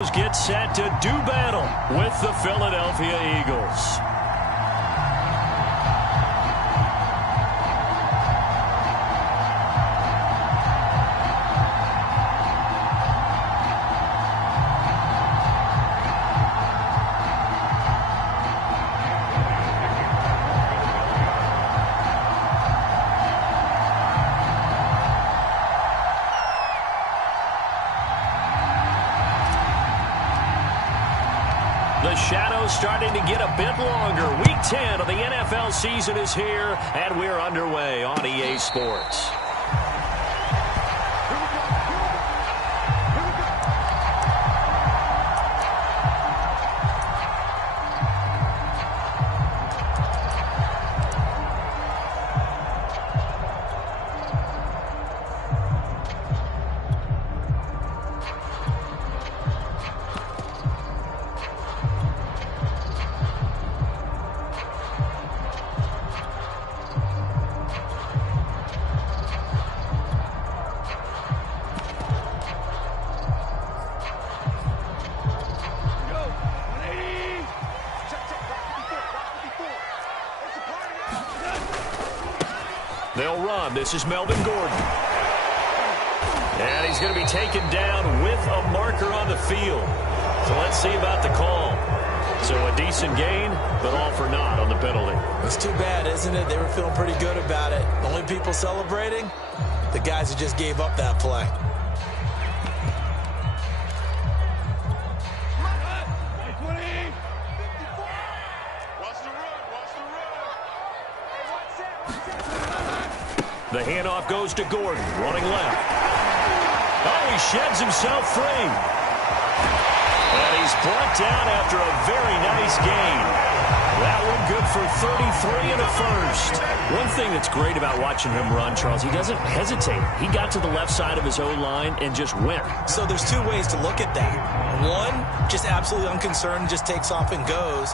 Get set to do battle with the Philadelphia Eagles. The shadow's starting to get a bit longer. Week 10 of the NFL season is here, and we're underway on EA Sports. They'll run. This is Melvin Gordon. And he's going to be taken down with a marker on the field. So let's see about the call. So a decent gain, but all for naught on the penalty. It's too bad, isn't it? They were feeling pretty good about it. The only people celebrating, the guys who just gave up that play. The handoff goes to Gordon, running left. Oh, he sheds himself free. And he's brought down after a very nice gain. That one good for 33 and a first. One thing that's great about watching him run, Charles, he doesn't hesitate. He got to the left side of his O-line and just went. So there's two ways to look at that. One, just absolutely unconcerned, just takes off and goes.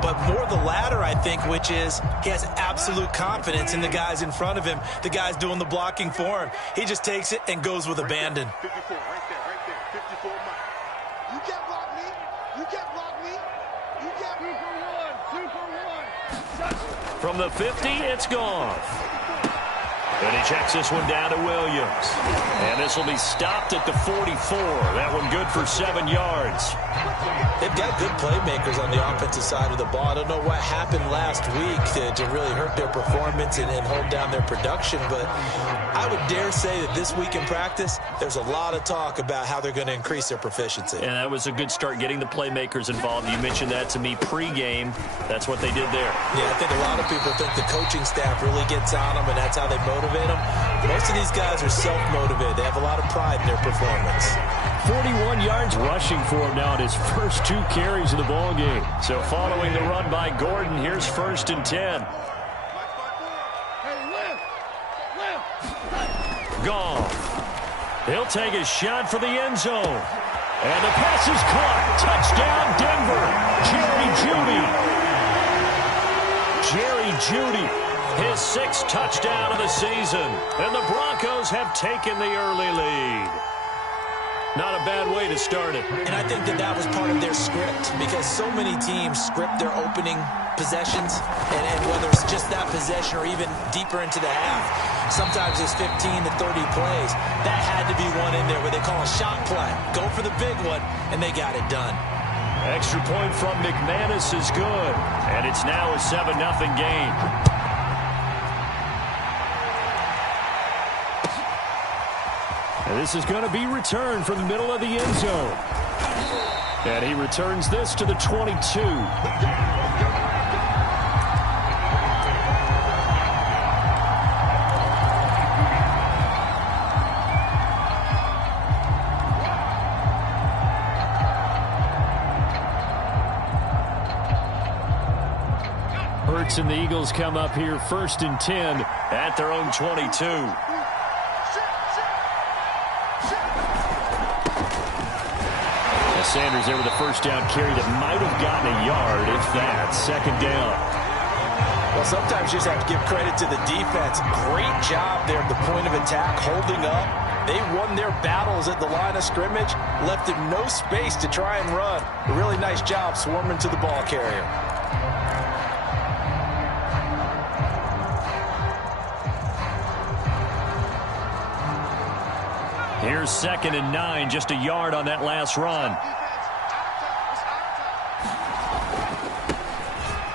But more the latter, I think, which is he has absolute confidence in the guys in front of him, the guys doing the blocking for him. He just takes it and goes with abandon. 54, right there, 54 miles. You can't block me. You can't block me. You can't. 2 for 1. 2 for 1. From the 50, it's gone. And he checks this one down to Williams. And this will be stopped at the 44. That one good for 7 yards. They've got good playmakers on the offensive side of the ball. I don't know what happened last week to really hurt their performance and hold down their production, but I would dare say that this week in practice, there's a lot of talk about how they're going to increase their proficiency. And that was a good start getting the playmakers involved. You mentioned that to me pregame. That's what they did there. Yeah, I think a lot of people think the coaching staff really gets on them, and that's how they motivate them. Most of these guys are self-motivated. They have a lot of pride in their performance. 41 yards rushing for him now at his first 2 carries of the ball game. So following the run by Gordon, here's 1st and 10. Goff. He'll take a shot for the end zone. And the pass is caught. Touchdown, Denver. Jerry Jeudy, his 6th touchdown of the season. And the Broncos have taken the early lead. Not a bad way to start it. And I think that was part of their script, because so many teams script their opening possessions, and whether it's just that possession or even deeper into the half, sometimes it's 15 to 30 plays. That had to be one in there where they call a shot play. Go for the big one, and they got it done. Extra point from McManus is good, and it's now a 7-0 game. And this is going to be returned from the middle of the end zone. And he returns this to the 22. Hurts and the Eagles come up here 1st and 10 at their own 22. Sanders there with a first down carry that might have gotten a yard, if that. 2nd down. Well, sometimes you just have to give credit to the defense. Great job there at the point of attack, holding up, They won their battles at the line of scrimmage, left him no space to try and run. A really nice job swarming to the ball carrier. Here's 2nd and 9, just a yard on that last run.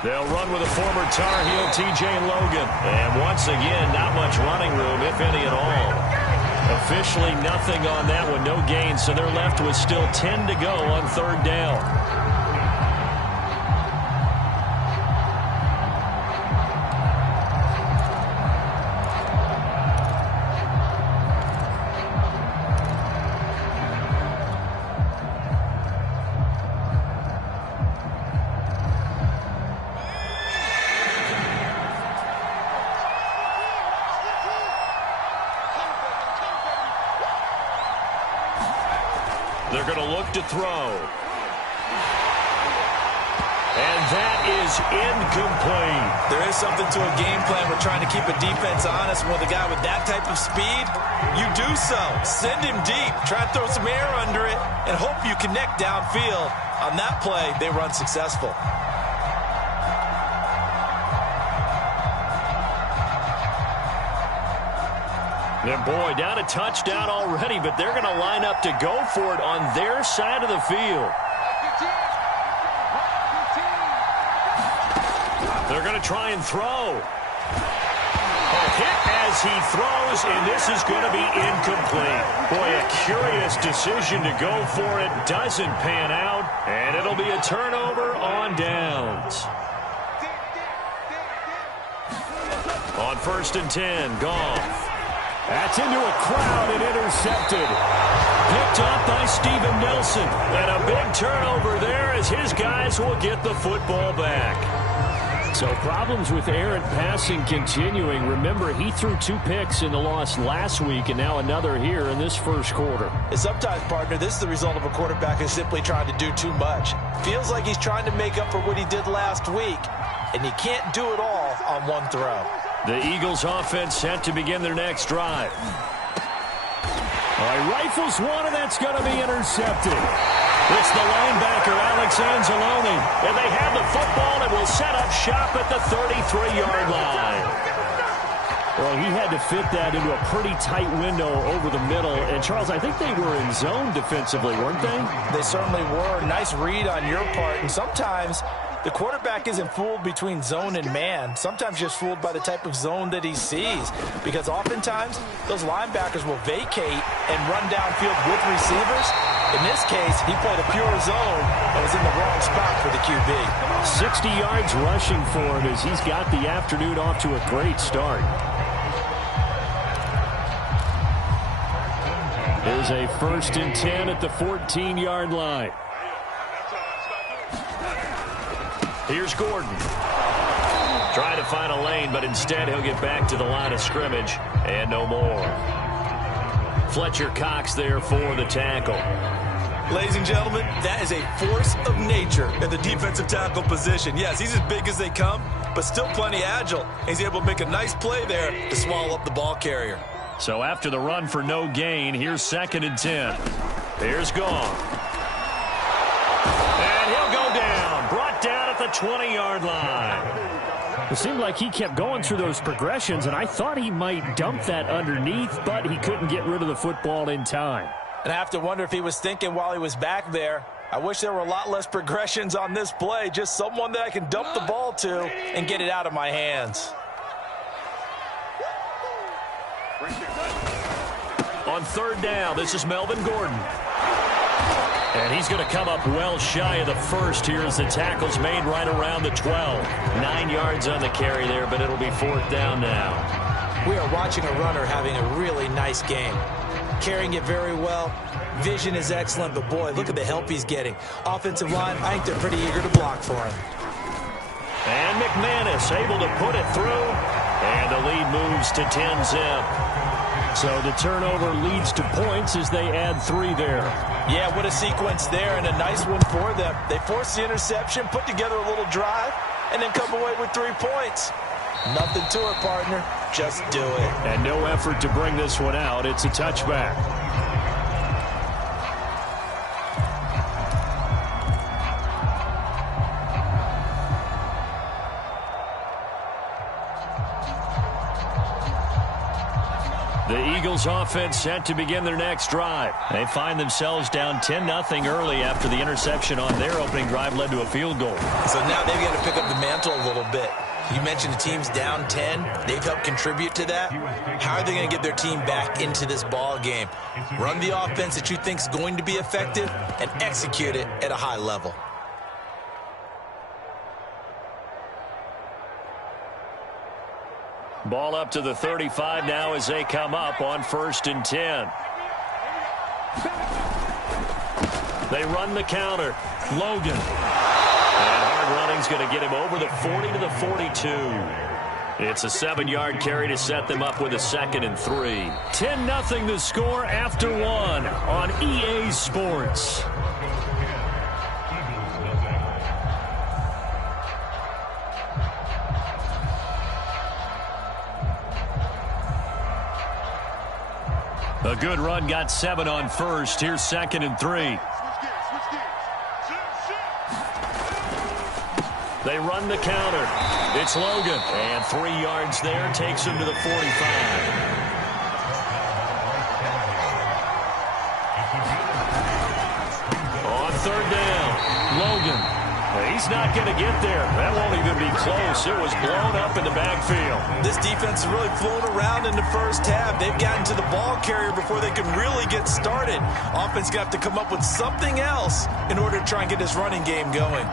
They'll run with a former Tar Heel, T.J. Logan. And once again, not much running room, if any at all. Officially nothing on that one, no gain, so they're left with still 10 to go on 3rd down. They're going to look to throw. And that is incomplete. There is something to a game plan. We're trying to keep a defense honest. With a guy with that type of speed, you do so. Send him deep. Try to throw some air under it and hope you connect downfield. On that play, they run successful. And boy, down a touchdown already, but they're going to line up to go for it on their side of the field. They're going to try and throw. A hit as he throws, and this is going to be incomplete. Boy, a curious decision to go for it. Doesn't pan out, and it'll be a turnover on downs. On 1st and 10, Goff. That's into a crowd and intercepted. Picked up by Steven Nelson. And a big turnover there as his guys will get the football back. So problems with errant passing continuing. Remember, he threw 2 picks in the loss last week and now another here in this first quarter. And sometimes, partner, this is the result of a quarterback who's simply trying to do too much. Feels like he's trying to make up for what he did last week. And he can't do it all on one throw. The Eagles offense set to begin their next drive. He rifles one, and that's going to be intercepted. It's the linebacker, Alex Anzalone. And they have the football and will set up shop at the 33-yard line. Well, he had to fit that into a pretty tight window over the middle. And, Charles, I think they were in zone defensively, weren't they? They certainly were. Nice read on your part. And sometimes the quarterback isn't fooled between zone and man. Sometimes just fooled by the type of zone that he sees. Because oftentimes, those linebackers will vacate and run downfield with receivers. In this case, he played a pure zone and was in the wrong spot for the QB. 60 yards rushing for him as he's got the afternoon off to a great start. Here's a 1st and 10 at the 14-yard line. Here's Gordon. Trying to find a lane, but instead he'll get back to the line of scrimmage. And no more. Fletcher Cox there for the tackle. Ladies and gentlemen, that is a force of nature in the defensive tackle position. Yes, he's as big as they come, but still plenty agile. He's able to make a nice play there to swallow up the ball carrier. So after the run for no gain, here's 2nd and 10. Here's Goff. And he'll go down. Brought down at the 20-yard line. It seemed like he kept going through those progressions, and I thought he might dump that underneath, but he couldn't get rid of the football in time. And I have to wonder if he was thinking while he was back there, I wish there were a lot less progressions on this play, just someone that I can dump the ball to and get it out of my hands. On 3rd down, this is Melvin Gordon. And he's going to come up well shy of the first here as the tackle's made right around the 12. 9 yards on the carry there, but it'll be 4th down now. We are watching a runner having a really nice game. Carrying it very well. Vision is excellent, but boy, look at the help he's getting. Offensive line, I think they're pretty eager to block for him. And McManus able to put it through. And the lead moves to 10-zip. So the turnover leads to points as they add 3 there. Yeah, what a sequence there, and a nice one for them. They force the interception, put together a little drive, and then come away with 3 points. Nothing to it, partner. Just do it. And no effort to bring this one out. It's a touchback. The Eagles offense set to begin their next drive. They find themselves down 10-0 early after the interception on their opening drive led to a field goal. So now they've got to pick up the mantle a little bit. You mentioned the team's down 10. They've helped contribute to that. How are they going to get their team back into this ball game? Run the offense that you think is going to be effective and execute it at a high level. Ball up to the 35 now as they come up on 1st and 10. They run the counter. Logan. And hard running's going to get him over the 40 to the 42. It's a 7-yard carry to set them up with a 2nd and 3. 10-0 the score after 1 on EA Sports. A good run, got 7 on 1st. Here's 2nd and 3. They run the counter. It's Logan. And 3 yards there takes him to the 45. On 3rd down, Logan. He's not going to get there. That won't even be close. It was blown up in the backfield. This defense has really flown around in the first half. They've gotten to the ball carrier before they can really get started. Offense got to come up with something else in order to try and get this running game going.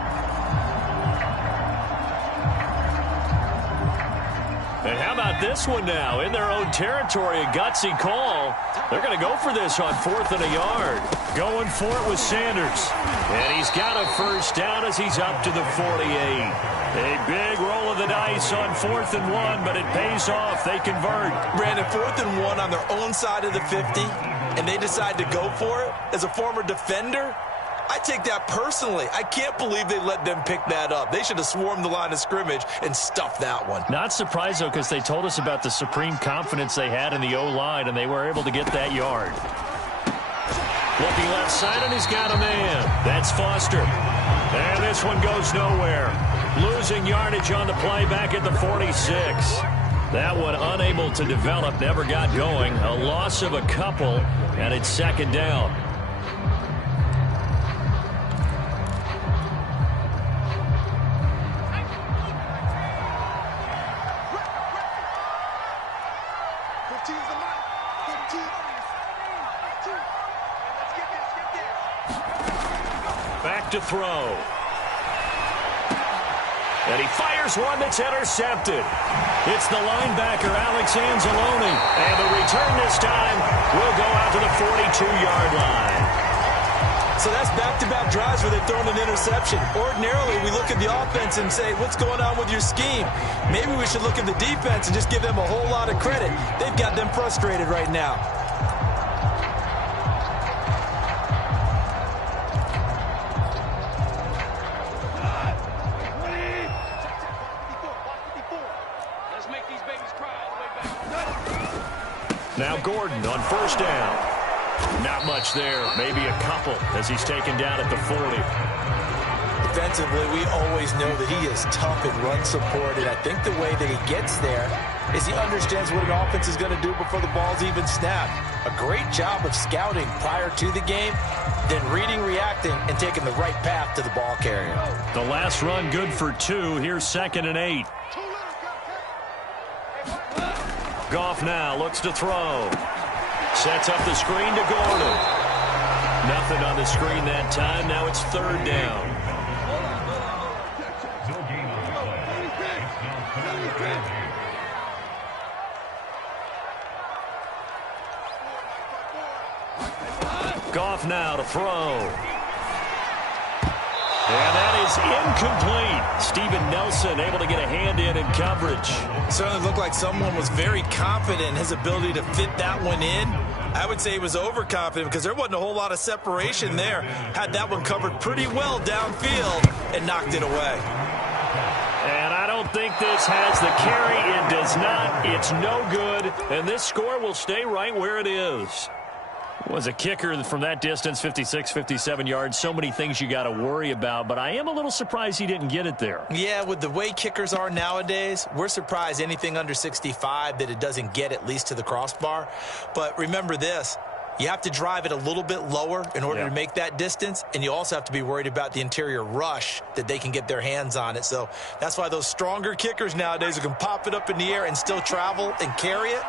And how about this one now? In their own territory, a gutsy call. They're going to go for this on 4th and a yard. Going for it with Sanders. And he's got a 1st down as he's up to the 48. A big roll of the dice on 4th and 1, but it pays off. They convert. Brandon, 4th and 1 on their own side of the 50, and they decide to go for it. As a former defender, I take that personally. I can't believe they let them pick that up. They should have swarmed the line of scrimmage and stuffed that one. Not surprised, though, because they told us about the supreme confidence they had in the O-line, and they were able to get that yard. Looking left side, and he's got a man. That's Foster. And this one goes nowhere. Losing yardage on the play back at the 46. That one unable to develop, never got going. A loss of a couple, and it's 2nd down. Back to throw. And he fires one that's intercepted. It's the linebacker, Alex Anzalone. And the return this time will go out to the 42-yard line. So that's back-to-back drives where they've thrown an interception. Ordinarily, we look at the offense and say, what's going on with your scheme? Maybe we should look at the defense and just give them a whole lot of credit. They've got them frustrated right now. Now Gordon on 1st down. Not much there. Maybe a couple as he's taken down at the 40. Defensively, we always know that he is tough in run support, and I think the way that he gets there is he understands what an offense is going to do before the ball's even snapped. A great job of scouting prior to the game, then reading, reacting, and taking the right path to the ball carrier. The last run good for 2. Here's 2nd and 8. Goff now looks to throw. Sets up the screen to Gordon. Nothing on the screen that time. Now it's 3rd down. Goff now to throw. And that is incomplete. Steven Nelson able to get a hand in coverage. Certainly looked like someone was very confident in his ability to fit that one in. I would say he was overconfident because there wasn't a whole lot of separation there. Had that one covered pretty well downfield and knocked it away. And I don't don't think this has the carry. It does not. It's no good. And this score will stay right where it is. Was a kicker from that distance, 56, 57 yards. So many things you got to worry about, but I am a little surprised he didn't get it there. Yeah, with the way kickers are nowadays, we're surprised anything under 65 that it doesn't get at least to the crossbar. But remember this. You have to drive it a little bit lower in order to make that distance, and you also have to be worried about the interior rush that they can get their hands on it. So that's why those stronger kickers nowadays who can pop it up in the air and still travel and carry it,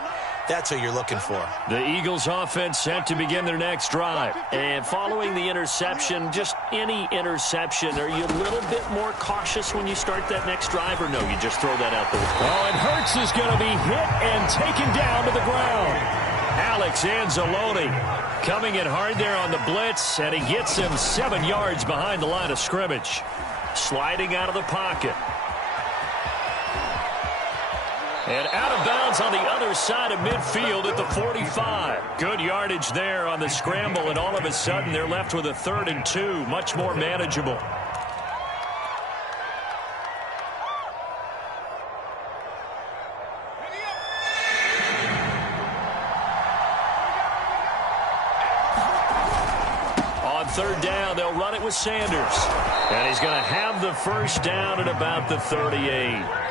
that's what you're looking for. The Eagles offense set to begin their next drive. And following the interception, just any interception, are you a little bit more cautious when you start that next drive, or no, you just throw that out the window? Oh, and Hurts is going to be hit and taken down to the ground. Alex Anzalone coming in hard there on the blitz, and he gets him 7 yards behind the line of scrimmage. Sliding out of the pocket. And out of bounds on the other side of midfield at the 45. Good yardage there on the scramble, and all of a sudden they're left with a 3rd and 2. Much more manageable. On 3rd down, they'll run it with Sanders. And he's going to have the first down at about the 38.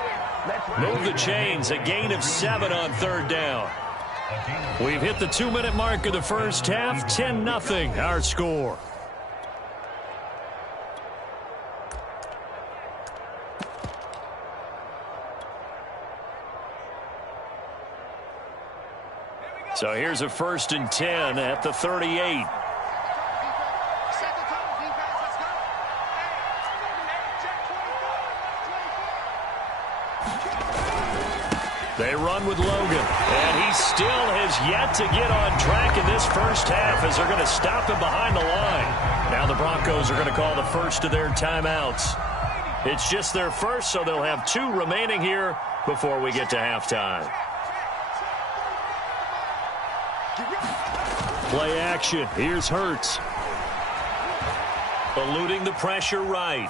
Move the chains, a gain of 7 on 3rd down. We've hit the 2-minute mark of the first half, 10-0 our score. So here's a 1st and 10 at the 38. They run with Logan, and he still has yet to get on track in this first half as they're going to stop him behind the line. Now the Broncos are going to call the first of their timeouts. It's just their first, so they'll have 2 remaining here before we get to halftime. Play action. Here's Hurts. Eluding the pressure right.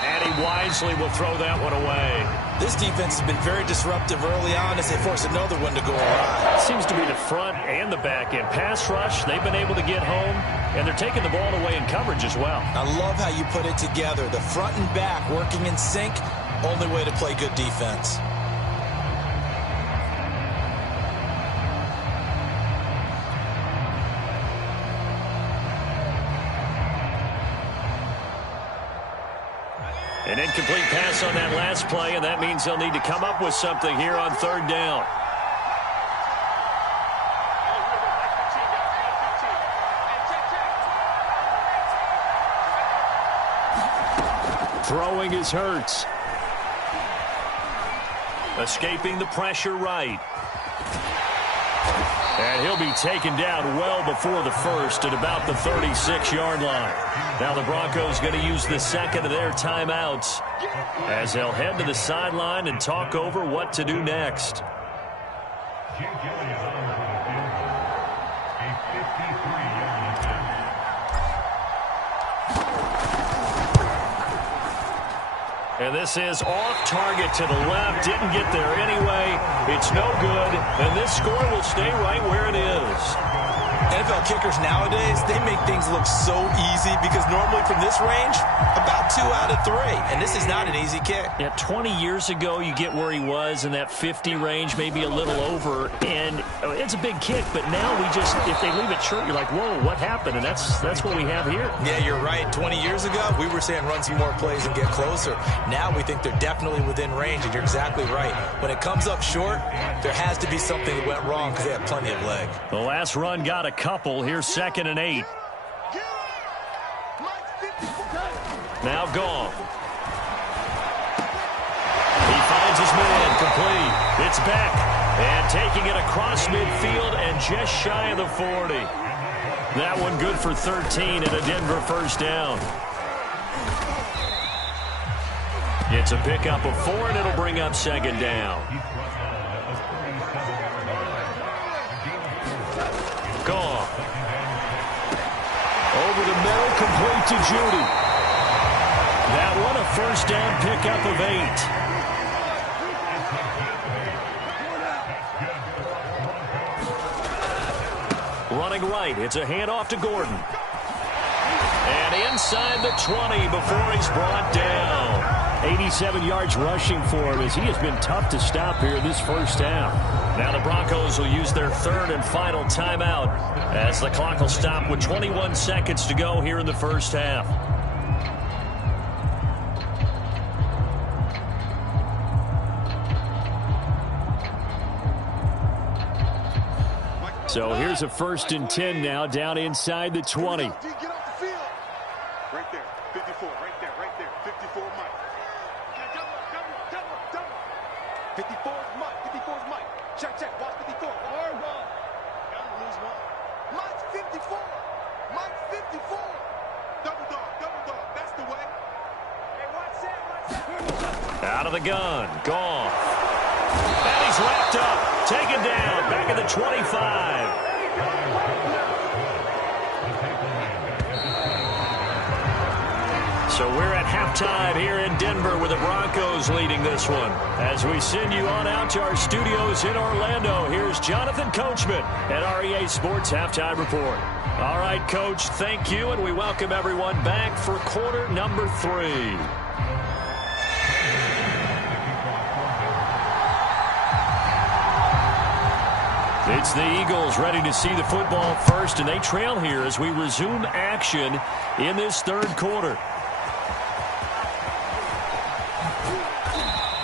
And he wisely will throw that one away. This defense has been very disruptive early on as they force another one to go awry. Seems to be the front and the back end. Pass rush, they've been able to get home, and they're taking the ball away in coverage as well. I love how you put it together. The front and back working in sync, only way to play good defense. An incomplete pass on that last play, and that means they'll need to come up with something here on 3rd down. Throwing is Hurts. Escaping the pressure right. And he'll be taken down well before the first at about the 36-yard line. Now the Broncos going to use the second of their timeouts as they'll head to the sideline and talk over what to do next. And this is off target to the left. Didn't get there anyway. It's no good. And this score will stay right where it is. NFL kickers nowadays, they make things look so easy because normally from this range, about 2 out of 3. And this is not an easy kick. Yeah, 20 years ago, you get where he was in that 50 range, maybe a little over. And it's a big kick, but now we just, if they leave it short, you're like, whoa, what happened? And that's what we have here. Yeah, you're right. 20 years ago, we were saying run some more plays and get closer. Now we think they're definitely within range, and you're exactly right. When it comes up short, there has to be something that went wrong because they have plenty of leg. The last run got a couple. Here's 2nd and 8. Now gone. He finds his man complete. It's back. And taking it across midfield and just shy of the 40. That one good for 13 and a Denver first down. It's a pickup of 4, and it'll bring up 2nd down. Gone. Over the middle, complete to Judy. That one a first down pickup of 8. wide right. It's a handoff to Gordon. And inside the 20 before he's brought down. 87 yards rushing for him as he has been tough to stop here this first half. Now the Broncos will use their third and final timeout as the clock will stop with 21 seconds to go here in the first half. So here's a 1st and 10 now down inside the 20. Get off the field. Right there, 54, right there, 54 Mike. 54 is Mike, 54 is Mike. Check, watch 54. Or one. Gotta lose one. Mike's 54. Mike's 54. Double dog, that's the way. Hey, watch that. Out of the gun, gone. And he's wrapped up, taken down, back at the 25. So we're at halftime here in Denver with the Broncos leading this one. As we send you on out to our studios in Orlando, here's Jonathan Coachman at REA Sports Halftime Report. All right, Coach, thank you, and we welcome everyone back for quarter number 3. It's the Eagles ready to see the football first, and they trail here as we resume action in this third quarter.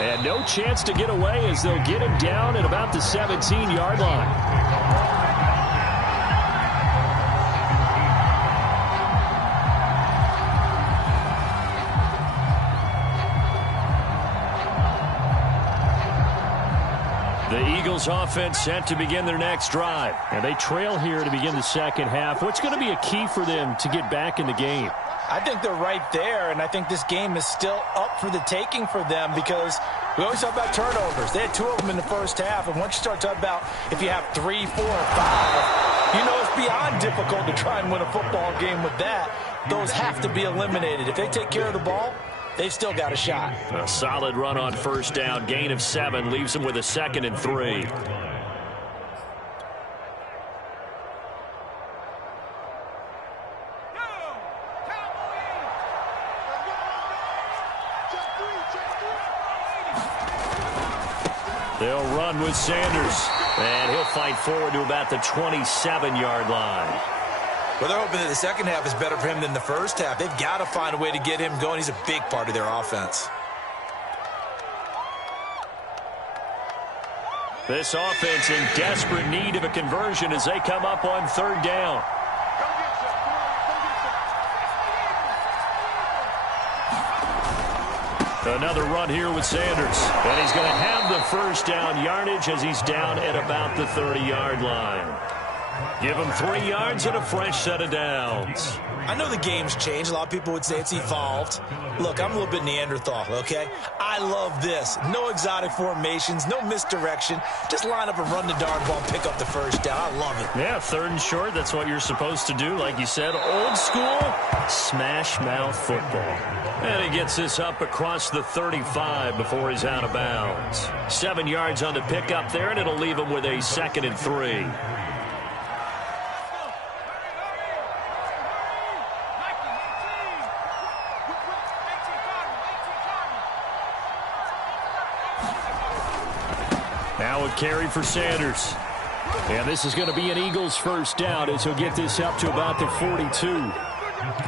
And no chance to get away as they'll get him down at about the 17-yard line. The Eagles offense set to begin their next drive. And they trail here to begin the second half. What's going to be a key for them to get back in the game? I think they're right there, and I think this game is still up for the taking for them because we always talk about turnovers. They had 2 of them in the first half, and once you start talking about if you have 3, 4, or 5, you know it's beyond difficult to try and win a football game with that. Those have to be eliminated. If they take care of the ball, they've still got a shot. A solid run on first down. Gain of 7 leaves them with a 2nd and 3. They'll run with Sanders, and he'll fight forward to about the 27-yard line. Well, they're hoping that the second half is better for him than the first half. They've got to find a way to get him going. He's a big part of their offense. This offense in desperate need of a conversion as they come up on 3rd down. Another run here with Sanders. And he's going to have the first down yardage as he's down at about the 30-yard line. Give him 3 yards and a fresh set of downs. I know the game's changed. A lot of people would say it's evolved. Look, I'm a little bit Neanderthal, okay? I love this. No exotic formations, no misdirection. Just line up and run the darn ball, pick up the first down. I love it. Yeah, 3rd and short. That's what you're supposed to do. Like you said, old school, smash mouth football. And he gets this up across the 35 before he's out of bounds. 7 yards on the pickup there, and it'll leave him with a 2nd and 3. Now a carry for Sanders. And this is going to be an Eagles first down as he'll get this up to about the 42.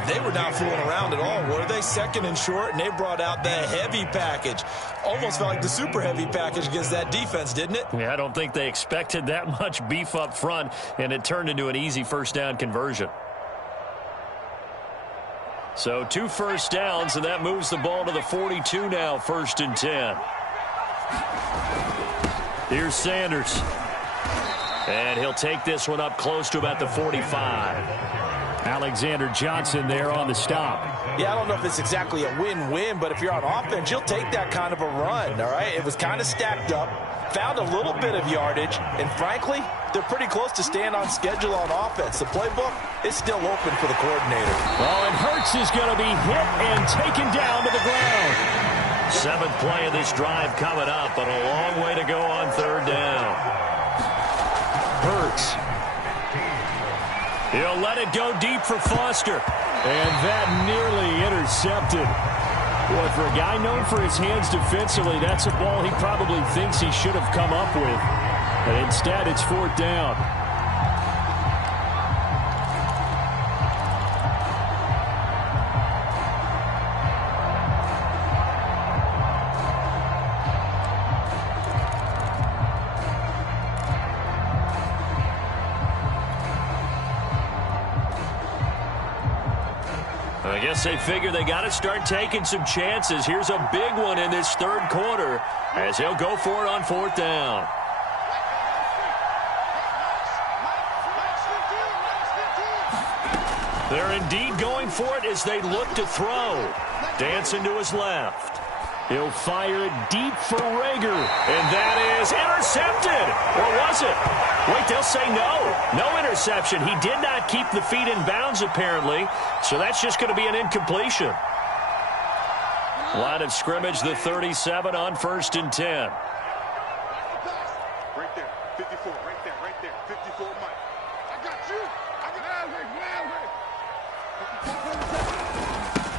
They were not fooling around at all, were they? 2nd and short, and they brought out the heavy package. Almost felt like the super heavy package against that defense, didn't it? Yeah, I don't think they expected that much beef up front, and it turned into an easy first down conversion. So 2 first downs, and that moves the ball to the 42 now, 1st and 10. Here's Sanders. And he'll take this one up close to about the 45. Alexander Johnson there on the stop. Yeah, I don't know if it's exactly a win-win, but if you're on offense, you'll take that kind of a run, all right? It was kind of stacked up, found a little bit of yardage, and frankly, they're pretty close to staying on schedule on offense. The playbook is still open for the coordinator. Oh, and Hurts is going to be hit and taken down to the ground. 7th play of this drive coming up, but a long way to go on 3rd down. Hurts. He'll let it go deep for Foster. And that nearly intercepted. Boy, for a guy known for his hands defensively, that's a ball he probably thinks he should have come up with. But instead, it's 4th down. I guess they figure they got to start taking some chances. Here's a big one in this 3rd quarter as he'll go for it on 4th down. They're indeed going for it as they look to throw. Dancing to his left. He'll fire it deep for Rager. And that is intercepted. Or was it? Wait, they'll say no. No interception. He did not keep the feet in bounds, apparently. So that's just going to be an incompletion. Line of scrimmage, the 37 on 1st and 10. Right there, 54, right there, 54, Mike. I got you.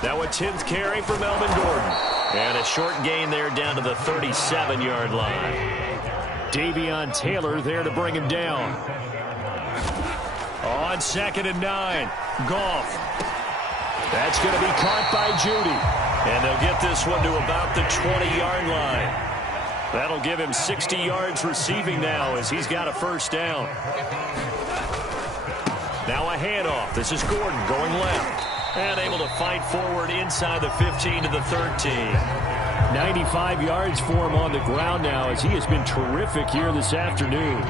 Now a 10th carry for Melvin Gordon. And a short gain there down to the 37-yard line. Davion Taylor there to bring him down. On 2nd and 9. Goff. That's going to be caught by Judy. And they'll get this one to about the 20-yard line. That'll give him 60 yards receiving now as he's got a 1st down. Now a handoff. This is Gordon going left. And able to fight forward inside the 15 to the 13. 95 yards for him on the ground now as he has been terrific here this afternoon.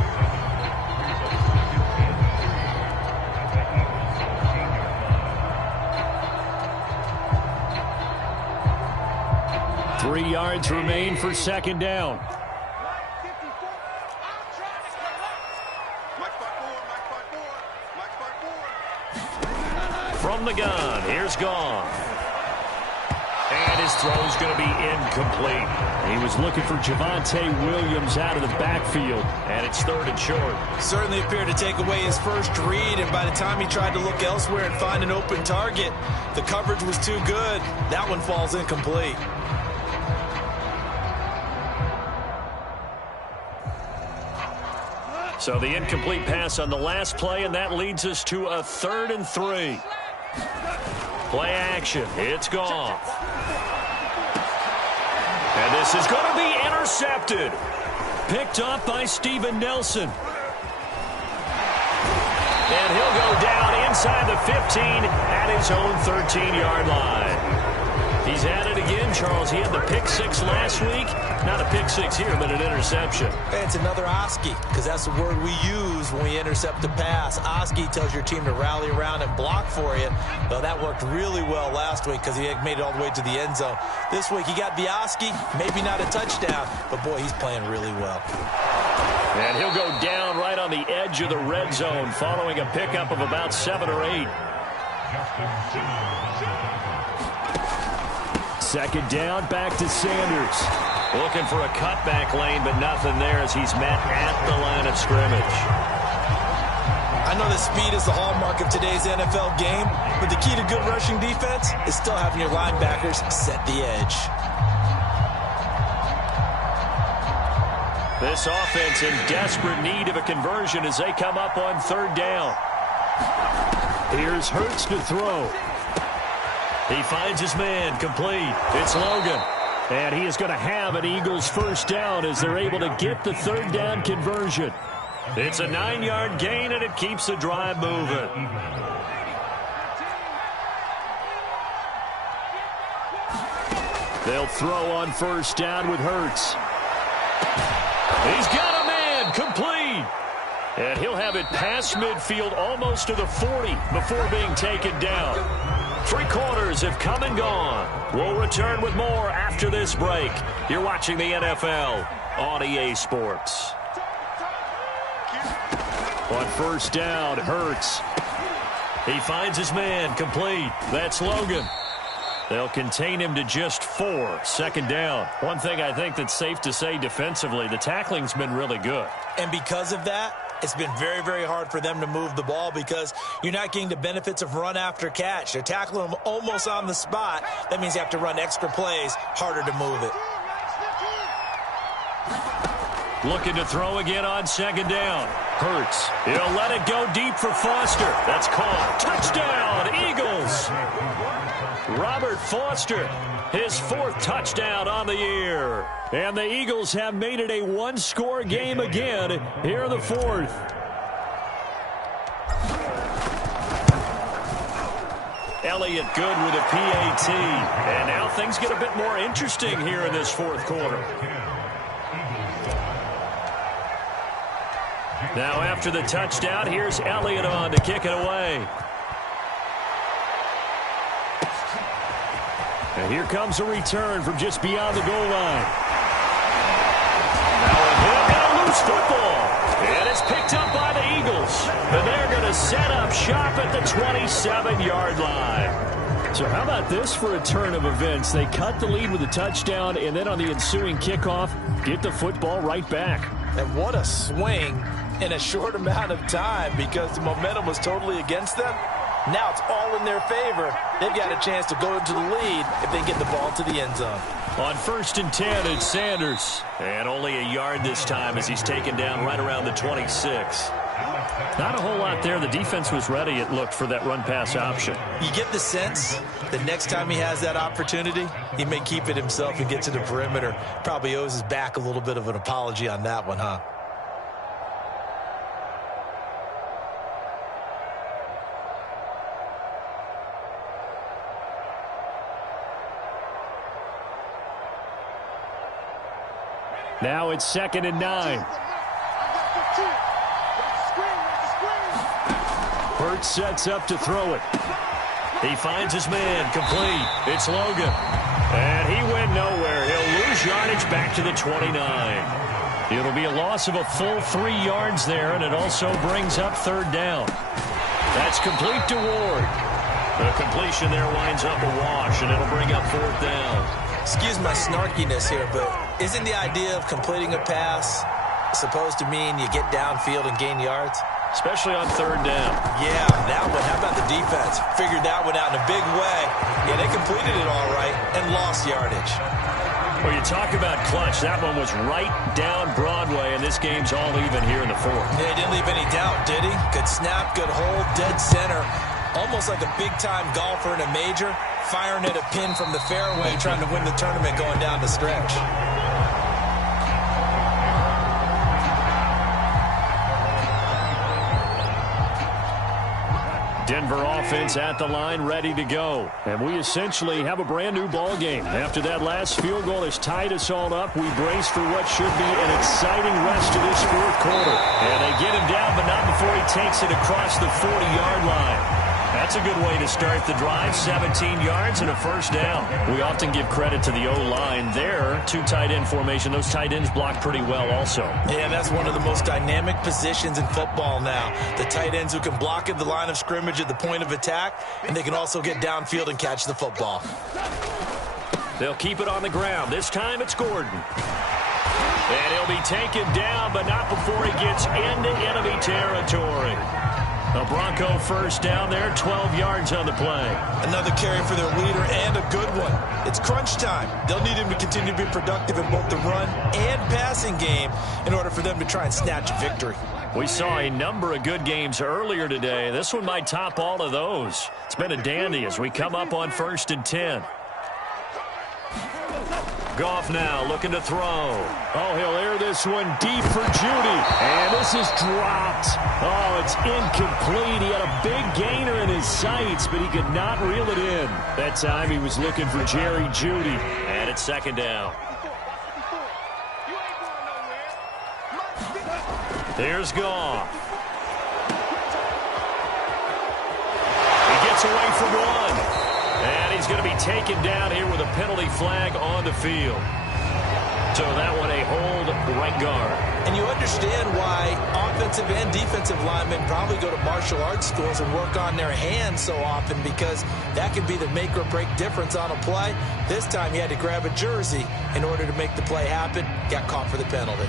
Three yards remain for 2nd down. From the gun, here's Goff. And his throw's going to be incomplete. He was looking for Javonte Williams out of the backfield, and it's 3rd and short. Certainly appeared to take away his first read, and by the time he tried to look elsewhere and find an open target, the coverage was too good. That one falls incomplete. So the incomplete pass on the last play, and that leads us to a 3rd and 3. Play action. It's Goff. And this is going to be intercepted. Picked up by Steven Nelson. And he'll go down inside the 15 at his own 13-yard line. He's at it again, Charles. He had the pick 6 last week. Not a pick 6 here, but an interception. It's another Oski, because that's the word we use when we intercept a pass. Oski tells your team to rally around and block for you. Well, that worked really well last week because he made it all the way to the end zone. This week he got the Oski, maybe not a touchdown, but boy, he's playing really well. And he'll go down right on the edge of the red zone following a pickup of about 7 or 8. 2nd down, back to Sanders. Looking for a cutback lane, but nothing there as he's met at the line of scrimmage. I know that speed is the hallmark of today's NFL game, but the key to good rushing defense is still having your linebackers set the edge. This offense in desperate need of a conversion as they come up on 3rd down. Here's Hurts to throw. He finds his man, complete. It's Logan. And he is going to have an Eagles 1st down as they're able to get the 3rd down conversion. It's a 9-yard gain, and it keeps the drive moving. They'll throw on 1st down with Hurts. He's got a man, complete. And he'll have it past midfield almost to the 40 before being taken down. 3 quarters have come and gone. We'll return with more after this break. You're watching the NFL on EA Sports. On 1st down, Hurts. He finds his man, complete. That's Logan. They'll contain him to just 4. 2nd down. One thing I think that's safe to say defensively, the tackling's been really good. And because of that, it's been very, very hard for them to move the ball because you're not getting the benefits of run after catch. They're tackling them almost on the spot. That means you have to run extra plays, harder to move it. Looking to throw again on second down. Hurts. He'll let it go deep for Foster. That's caught. Touchdown, Eagles. Robert Foster, his 4th touchdown on the year. And the Eagles have made it a one-score game again here in the 4th. Elliott good with a PAT. And now things get a bit more interesting here in this 4th quarter. Now after the touchdown, here's Elliott on to kick it away. And here comes a return from just beyond the goal line. Now a hit and a loose football. And it's picked up by the Eagles. And they're going to set up shop at the 27-yard line. So how about this for a turn of events? They cut the lead with a touchdown, and then on the ensuing kickoff, get the football right back. And what a swing in a short amount of time because the momentum was totally against them. Now it's all in their favor. They've got a chance to go into the lead if they get the ball to the end zone. On 1st and 10, it's Sanders. And only a yard this time as he's taken down right around the 26. Not a whole lot there. The defense was ready, it looked, for that run-pass option. You get the sense that next time he has that opportunity, he may keep it himself and get to the perimeter. Probably owes his back a little bit of an apology on that one, huh? Now it's 2nd and 9. Hurts sets up to throw it. He finds his man, complete. It's Logan. And he went nowhere. He'll lose yardage back to the 29. It'll be a loss of a full 3 yards there, and it also brings up 3rd down. That's complete to Ward. The completion there winds up a wash, and it'll bring up 4th down. Excuse my snarkiness here, but isn't the idea of completing a pass supposed to mean you get downfield and gain yards? Especially on 3rd down. Yeah, that one. How about the defense? Figured that one out in a big way. Yeah, they completed it all right and lost yardage. Well, you talk about clutch. That one was right down Broadway, and this game's all even here in the 4th. Yeah, he didn't leave any doubt, did he? Good snap, good hold, dead center. Almost like a big-time golfer in a major, firing at a pin from the fairway, trying to win the tournament going down the stretch. Denver offense at the line, ready to go. And we essentially have a brand-new ball game. After that last field goal has tied us all up, we brace for what should be an exciting rest of this 4th quarter. And they get him down, but not before he takes it across the 40-yard line. That's a good way to start the drive. 17 yards and a 1st down. We often give credit to the O-line there. 2 tight end formation. Those tight ends block pretty well also. Yeah, that's one of the most dynamic positions in football now. The tight ends who can block at the line of scrimmage at the point of attack, and they can also get downfield and catch the football. They'll keep it on the ground. This time it's Gordon. And he'll be taken down, but not before he gets into enemy territory. A Bronco 1st down there, 12 yards on the play. Another carry for their leader and a good one. It's crunch time. They'll need him to continue to be productive in both the run and passing game in order for them to try and snatch a victory. We saw a number of good games earlier today. This one might top all of those. It's been a dandy as we come up on 1st and 10. Goff now looking to throw. Oh, he'll air this one deep for Judy. And this is dropped. Oh, it's incomplete. He had a big gainer in his sights, but he could not reel it in. That time he was looking for Jerry Judy. And it's 2nd down. There's Goff. He gets away from one. And he's going to be taken down here with a penalty flag on the field. So that one a hold right guard. And you understand why offensive and defensive linemen probably go to martial arts schools and work on their hands so often, because that can be the make or break difference on a play. This time he had to grab a jersey in order to make the play happen. Got caught for the penalty.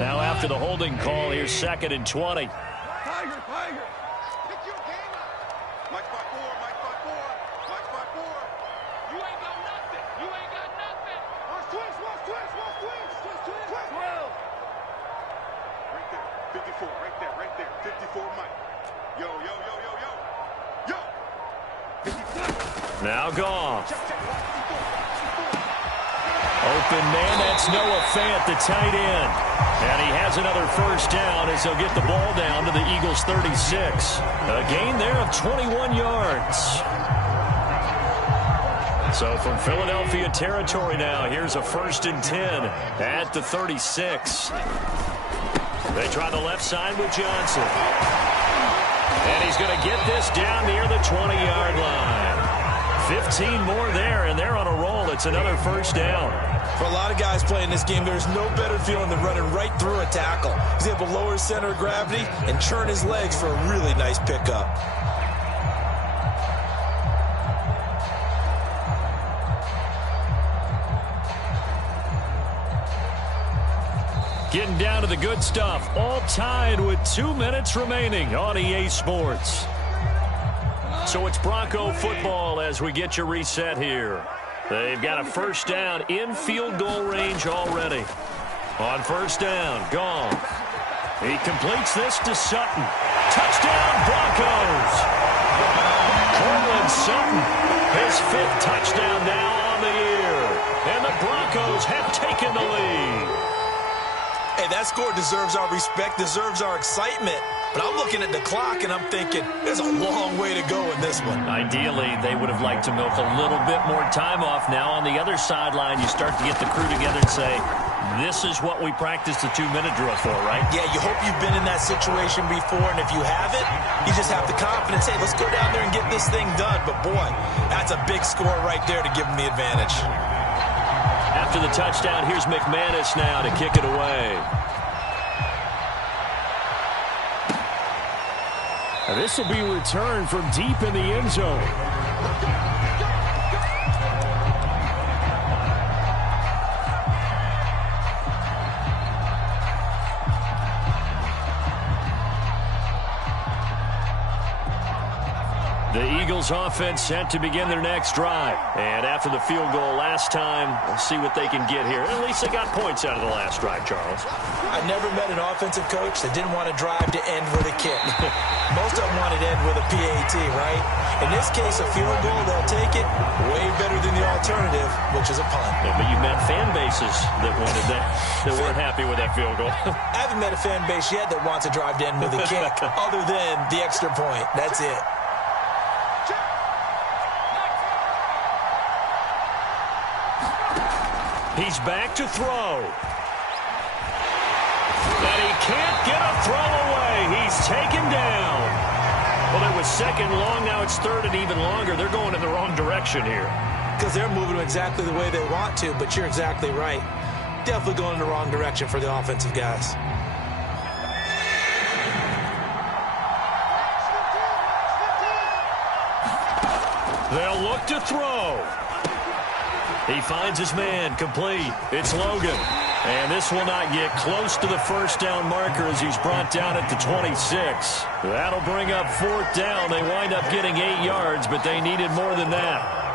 Now after the holding call, here's 2nd and 20. Tiger. Pick your game up. Mike spot 4. You ain't got nothing. Watch twist. Right there. 54. Right there. 54 Mike. Yo. 54. Now Goff. Check. Watch 54. Open man, that's Noah Fant, the tight end. And he has another first down as he'll get the ball down to the Eagles' 36. A gain there of 21 yards. So from Philadelphia territory now, here's a 1st and 10 at the 36. They try the left side with Johnson. And he's going to get this down near the 20-yard line. 15 more there, and they're on a roll. It's another first down. For a lot of guys playing this game, there's no better feeling than running right through a tackle. He's able to lower his center of gravity and churn his legs for a really nice pickup. Getting down to the good stuff. All tied with 2 minutes remaining on EA Sports. So it's Bronco football as we get you reset here. They've got a first down in field goal range already. On first down, Goff. He completes this to Sutton. Touchdown, Broncos. Cortland Sutton, his 5th touchdown now on the year. And the Broncos have taken the lead. Hey, that score deserves our respect, deserves our excitement. But I'm looking at the clock, and I'm thinking, there's a long way to go in this one. Ideally, they would have liked to milk a little bit more time off. Now, on the other sideline, you start to get the crew together and say, this is what we practiced the 2-minute drill for, right? Yeah, you hope you've been in that situation before, and if you haven't, you just have the confidence, hey, let's go down there and get this thing done. But, boy, that's a big score right there to give them the advantage. After the touchdown, here's McManus now to kick it away. This will be returned from deep in the end zone. The Eagles offense set to begin their next drive. And after the field goal last time, we'll see what they can get here. At least they got points out of the last drive, Charles. I've never met an offensive coach that didn't want to drive to end with a kick. Most of them want to end with a PAT, right? In this case, a field goal, they'll take it way better than the alternative, which is a punt. Yeah, but you met fan bases that wanted that, that weren't happy with that field goal. I haven't met a fan base yet that wants to drive to end with a kick other than the extra point. That's it. He's back to throw. And he can't get a throw away. He's taken down. Well, it was 2nd long. Now it's 3rd and even longer. They're going in the wrong direction here. Because they're moving exactly the way they want to, but you're exactly right. Definitely going in the wrong direction for the offensive guys. They'll look to throw. He finds his man, complete. It's Logan. And this will not get close to the first down marker as he's brought down at the 26. That'll bring up 4th down. They wind up getting 8 yards, but they needed more than that.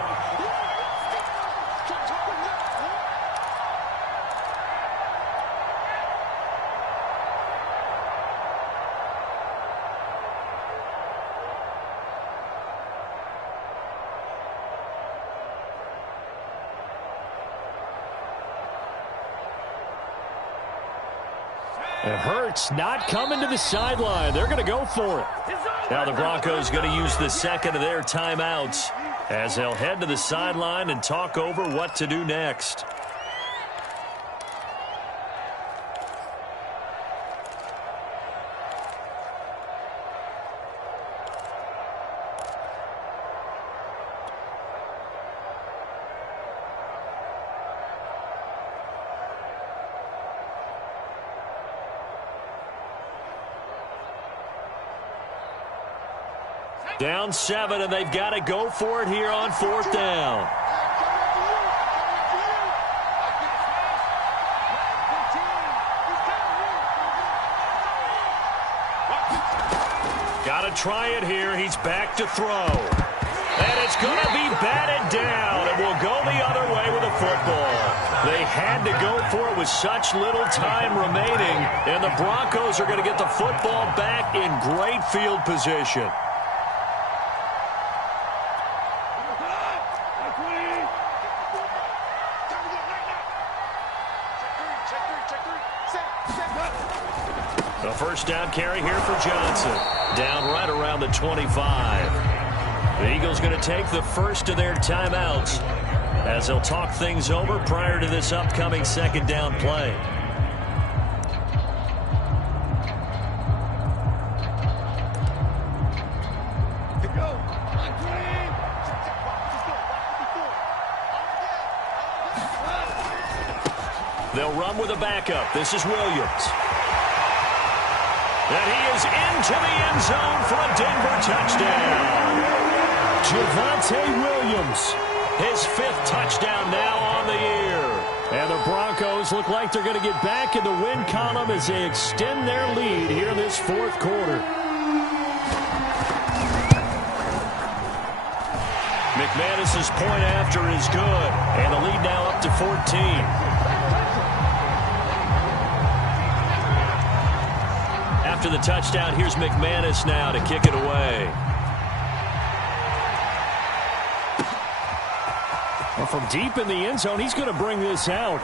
And Hurts not coming to the sideline. They're going to go for it. Now the Broncos going to use the 2nd of their timeouts as they'll head to the sideline and talk over what to do next. Down 7, and they've got to go for it here on 4th down. try it here. He's back to throw. And it's going to be batted down. It will go the other way with a football. They had to go for it with such little time remaining. And the Broncos are going to get the football back in great field position. A first down carry here for Johnson. Down right around the 25. The Eagles going to take the first of their timeouts as they'll talk things over prior to this upcoming second down play. They'll run with a backup. This is Williams. And he is into the end zone for a Denver touchdown. Javonte Williams, his 5th touchdown now on the year. And the Broncos look like they're going to get back in the win column as they extend their lead here in this 4th quarter. McManus's point after is good. And the lead now up to 14. After the touchdown, here's McManus now to kick it away. Well, from deep in the end zone, he's going to bring this out.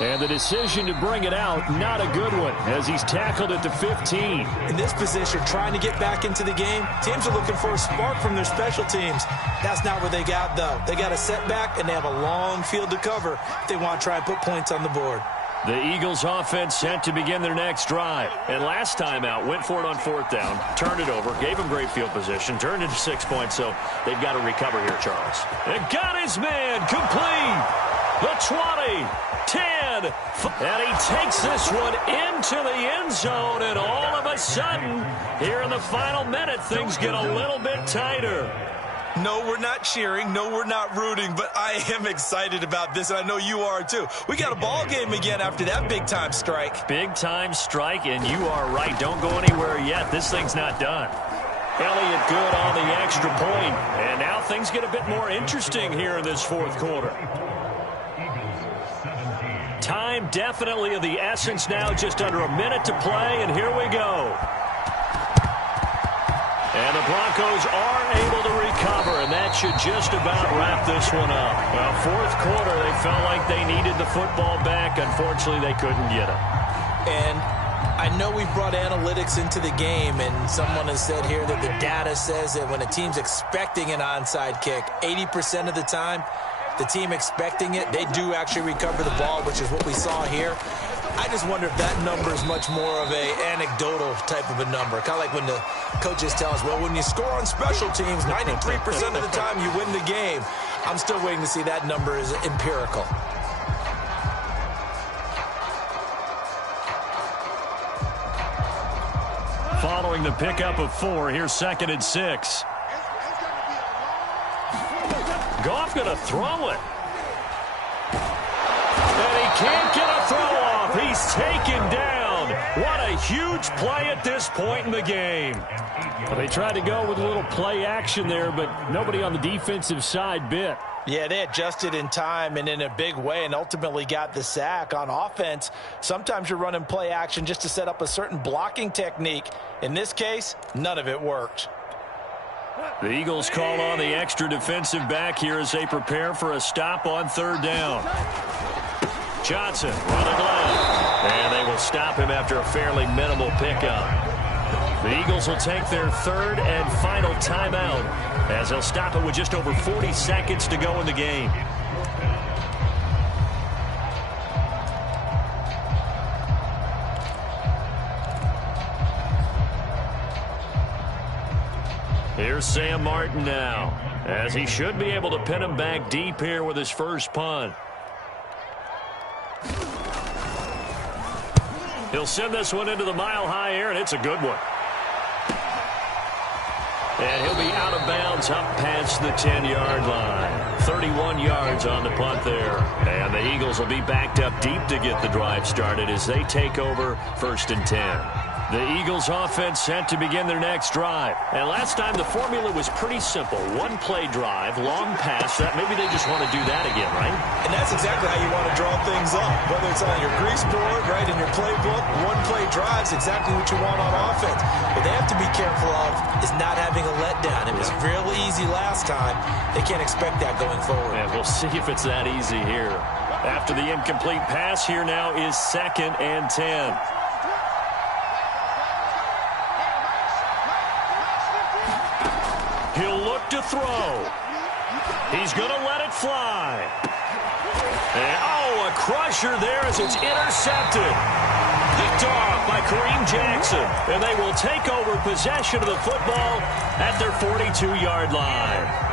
And the decision to bring it out, not a good one, as he's tackled at the 15. In this position, trying to get back into the game, teams are looking for a spark from their special teams. That's not what they got, though. They got a setback, and they have a long field to cover if they want to try and put points on the board. The Eagles offense set to begin their next drive. And last time out, went for it on 4th down, turned it over, gave him great field position, turned it to 6 points, so they've got to recover here, Charles. And got his man complete. The 20, 10, and he takes this one into the end zone, and all of a sudden, here in the final minute, things get a little bit tighter. No, we're not cheering. No, we're not rooting, but I am excited about this, and I know you are too. We got a ball game again after that big-time strike. Big-time strike, and you are right. Don't go anywhere yet. This thing's not done. Elliott good on the extra point, and now things get a bit more interesting here in this 4th quarter. Time definitely of the essence now, just under a minute to play, and here we go. And the Broncos are able to recover, and that should just about wrap this one up. Well, 4th quarter, they felt like they needed the football back. Unfortunately, they couldn't get it. And I know we've brought analytics into the game, and someone has said here that the data says that when a team's expecting an onside kick, 80% of the time, the team expecting it, they do actually recover the ball, which is what we saw here. I just wonder if that number is much more of a anecdotal type of a number. Kind of like when the coaches tell us, well, when you score on special teams, 93% of the time you win the game. I'm still waiting to see that number is empirical. Following the pickup of 4, here's 2nd and 6. Goff going to throw it. And he can't get a throw off. He's taken down. What a huge play at this point in the game. Well, they tried to go with a little play action there, but nobody on the defensive side bit. Yeah, they adjusted in time and in a big way and ultimately got the sack. On offense, sometimes you're running play action just to set up a certain blocking technique. In this case, none of it worked. The Eagles call on the extra defensive back here as they prepare for a stop on 3rd down. Johnson running left, and they will stop him after a fairly minimal pickup. The Eagles will take their 3rd and final timeout as they'll stop it with just over 40 seconds to go in the game. Here's Sam Martin now, as he should be able to pin him back deep here with his first punt. He'll send this one into the mile-high air, and it's a good one. And he'll be out of bounds up past the 10-yard line. 31 yards on the punt there. And the Eagles will be backed up deep to get the drive started as they take over 1st and 10. The Eagles offense set to begin their next drive. And last time the formula was pretty simple. One play drive, long pass. That maybe they just want to do that again, right? And that's exactly how you want to draw things up. Whether it's on your grease board, right, in your playbook, one play drive is exactly what you want on offense. What they have to be careful of is not having a letdown. It was real easy last time. They can't expect that going forward. And we'll see if it's that easy here. After the incomplete pass, here now is 2nd and 10. He'll look to throw. He's going to let it fly. And, oh, a crusher there as it's intercepted. Picked off by Kareem Jackson. And they will take over possession of the football at their 42-yard line.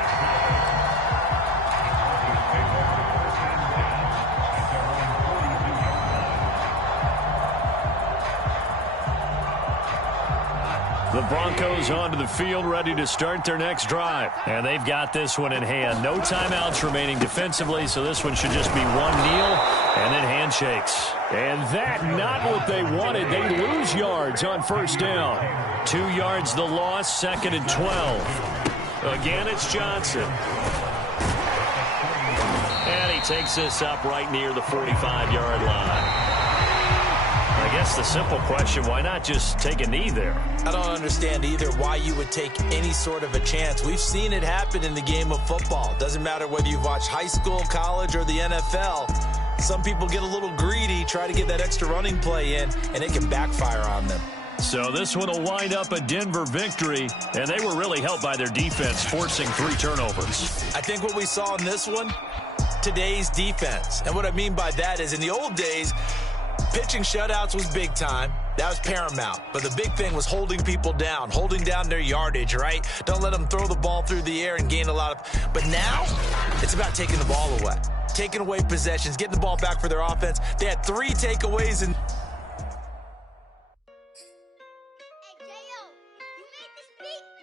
The Broncos onto the field, ready to start their next drive. And they've got this one in hand. No timeouts remaining defensively, so this one should just be one kneel and then handshakes. And that not what they wanted. They lose yards on first down. 2 yards the loss, 2nd and 12. Again, it's Johnson. And he takes this up right near the 45-yard line. I guess the simple question, why not just take a knee there? I don't understand either why you would take any sort of a chance. We've seen it happen in the game of football. Doesn't matter whether you've watched high school, college, or the NFL. Some people get a little greedy, try to get that extra running play in, and it can backfire on them. So this one will wind up a Denver victory, and they were really helped by their defense, forcing 3 turnovers. I think what we saw in this one, today's defense. And what I mean by that is in the old days, pitching shutouts was big time. That was paramount. But the big thing was holding people down, holding down their yardage, right? Don't let them throw the ball through the air and gain a lot of... But now, it's about taking the ball away. Taking away possessions, getting the ball back for their offense. They had 3 takeaways in...